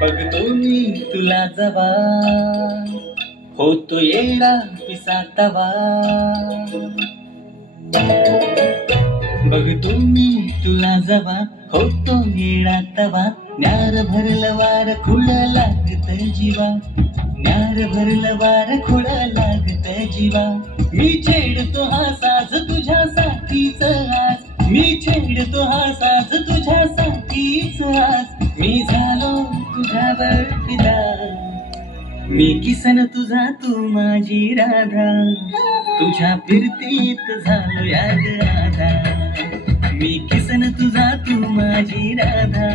बघतो मी तुला जवा होतो येडा पिसा तवा बघतो मी तुला जवा होतो येडा तवा न्यार भरलं वार खुळ लागत जीवा न्यार भरलं वार खुळ लागत जीवा मी छेडतो हा साज तुझ्यासाठीच आज मी छेडतो हा साज तुझ्यासाठीच आज मी झालो तुझ्यावर फिदा मी किसन तुझा तू माझी राधा तुझ्या फिरतीत झालो याद आधा मी किसन तुझा तू माझी राधा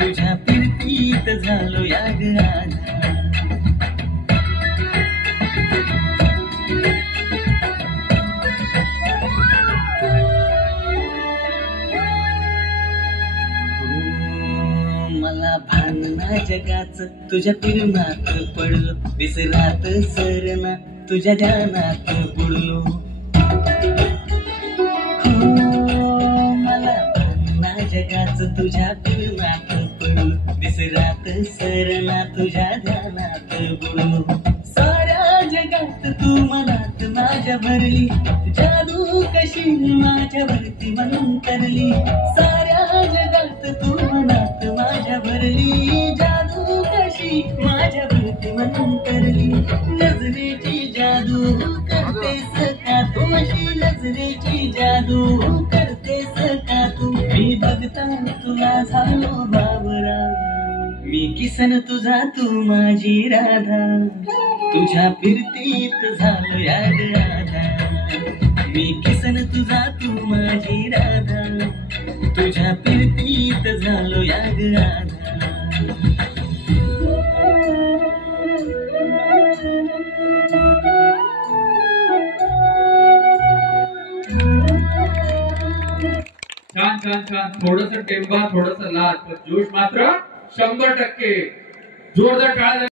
तुझ्या फिरतीत झालो याद आधा मला भान ना जगाच तुझ्या फिरणात पडलो विसरात सरना तुझ्या ध्यानात बुडलो मला भान ना जगाच तुझ्या फिरणात पडलो विसरात सरना तुझ्या ध्यानात बुडलो साऱ्या जगात तू मनात माझ्या भरली जादू कशी माझ्यावरती मंतरली साऱ्या जगात तू मनात माझ्या भरली जादू कशी माझ्यावरती मंतरली नजरेची जादू करतेस का तू अशी नजरेची जादू करतेस का तू मी बघता तुला झालो बाबरा मी किसन तुझा तू माझी राधा तुझ्या फिरतीत झालो याद राधा मी किसन तुझा तू माझी राधा तुझ्या फिरतीत झालो याद राधा छान छान छान थोडस टेंबा थोडस लाज पण जोश मात्र 100% जोरदार टाळ्या